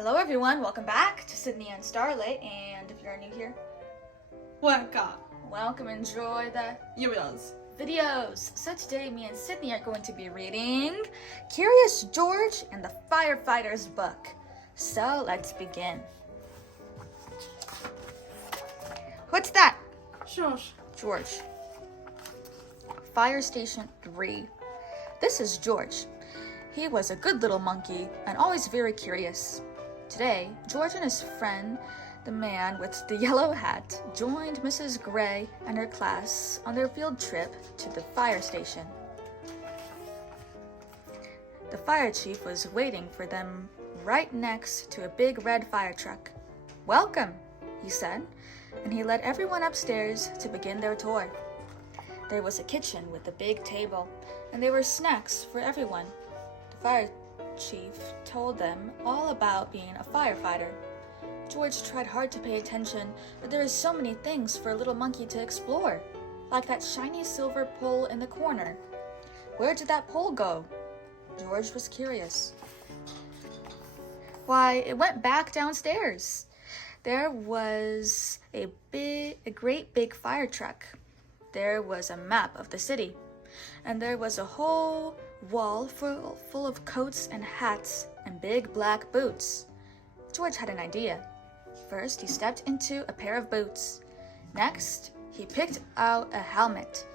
Hello everyone, welcome back to Sydney and Starlight, and if you're new here, welcome, enjoy the videos. So today me and Sydney are going to be reading Curious George and the Firefighters book. So let's begin. What's that? George. Fire Station 3. This is George. He was a good little monkey and always very curious. Today, George and his friend, the man with the yellow hat, joined Mrs. Gray and her class on their field trip to the fire station. The fire chief was waiting for them right next to a big red fire truck. "Welcome," he said, and he led everyone upstairs to begin their tour. There was a kitchen with a big table, and there were snacks for everyone. The fire chief told them all about being a firefighter. George tried hard to pay attention, but there were so many things for a little monkey to explore, like that shiny silver pole in the corner. Where did that pole go? George was curious. Why, it went back downstairs. There was a great big fire truck. There was a map of the city, and there was a whole wall full of coats and hats and big black boots. George had an idea. First, he stepped into a pair of boots. Next, he picked out a helmet.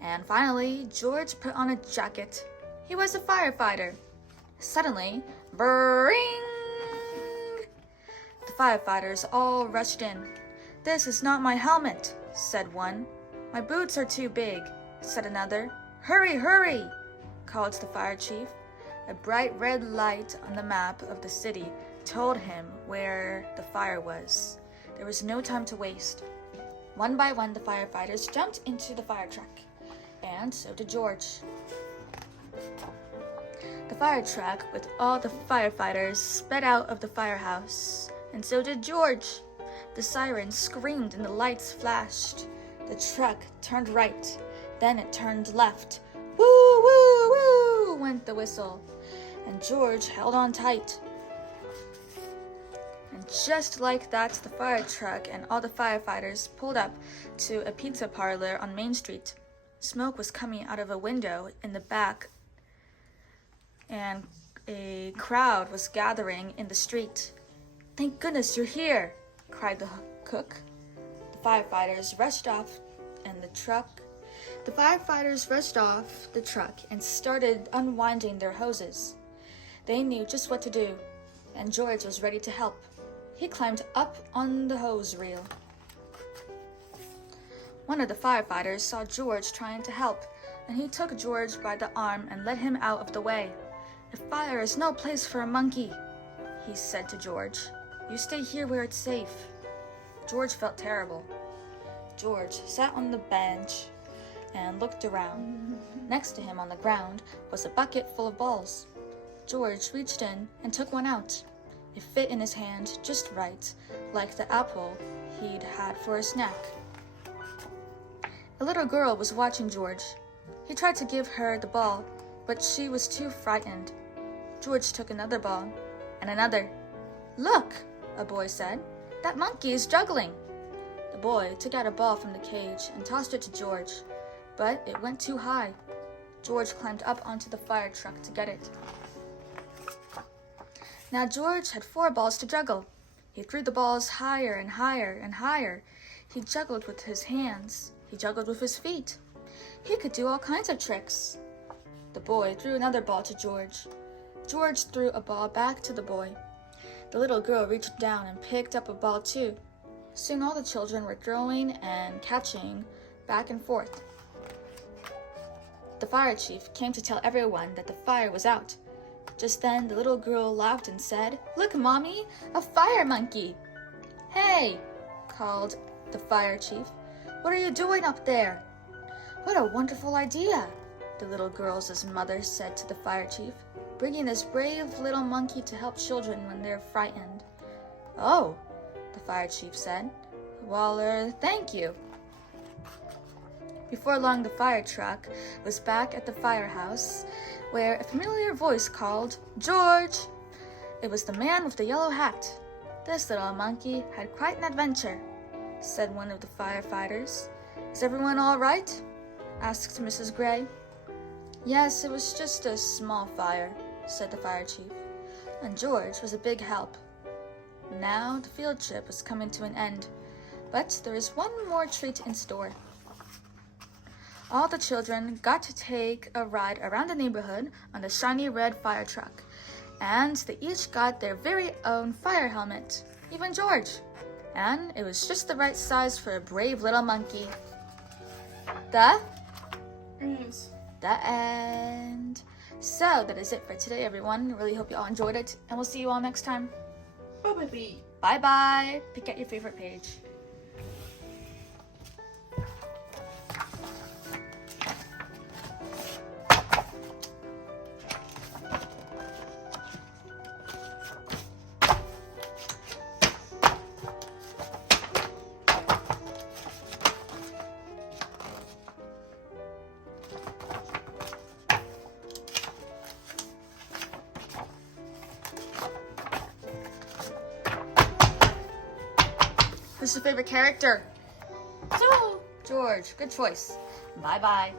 And finally, George put on a jacket. He was a firefighter. Suddenly, bring! The firefighters all rushed in. "This is not my helmet," said one. "My boots are too big," said another. "Hurry, hurry!" called the fire chief. A bright red light on the map of the city told him where the fire was. There was no time to waste. One by one, the firefighters jumped into the fire truck, and so did George. The fire truck with all the firefighters sped out of the firehouse, and so did George. The siren screamed and the lights flashed. The truck turned right, then it turned left. "Woo, woo, woo," went the whistle, and George held on tight. And just like that, the fire truck and all the firefighters pulled up to a pizza parlor on Main Street. Smoke was coming out of a window in the back, and a crowd was gathering in the street. "Thank goodness you're here," cried the cook. The firefighters rushed off the truck and started unwinding their hoses. They knew just what to do, and George was ready to help. He climbed up on the hose reel. One of the firefighters saw George trying to help, and he took George by the arm and led him out of the way. "A fire is no place for a monkey," he said to George. "You stay here where it's safe." George felt terrible. George sat on the bench and looked around. Next to him on the ground was a bucket full of balls. George reached in and took one out. It fit in his hand just right, like the apple he'd had for a snack. A little girl was watching George. He tried to give her the ball, but she was too frightened. George took another ball, and another. "Look," a boy said, "that monkey is juggling." The boy took out a ball from the cage and tossed it to George, but it went too high. George climbed up onto the fire truck to get it. Now George had 4 balls to juggle. He threw the balls higher and higher and higher. He juggled with his hands. He juggled with his feet. He could do all kinds of tricks. The boy threw another ball to George. George threw a ball back to the boy. The little girl reached down and picked up a ball too. Soon all the children were throwing and catching back and forth. The fire chief came to tell everyone that the fire was out. Just then, the little girl laughed and said, "Look, Mommy, a fire monkey." "Hey," called the fire chief, "what are you doing up there?" "What a wonderful idea," the little girl's mother said to the fire chief, "bringing this brave little monkey to help children when they're frightened." "Oh," the fire chief said. "Well, thank you." Before long, the fire truck was back at the firehouse, where a familiar voice called, "George!" It was the man with the yellow hat. This little monkey had quite an adventure, said one of the firefighters. Is everyone all right? Asked Mrs. Gray. Yes, it was just a small fire, said the fire chief, and George was a big help. Now the field trip was coming to an end, but there is one more treat in store. All the children got to take a ride around the neighborhood on the shiny red fire truck, and they each got their very own fire helmet, even George, and it was just the right size for a brave little monkey. The end. So that is it for today, everyone. Really hope you all enjoyed it, and we'll see you all next time. Bye-bye. Bye-bye. Pick out your favorite page. Who's your favorite character? So, George. Good choice. Bye-bye.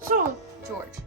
so. George.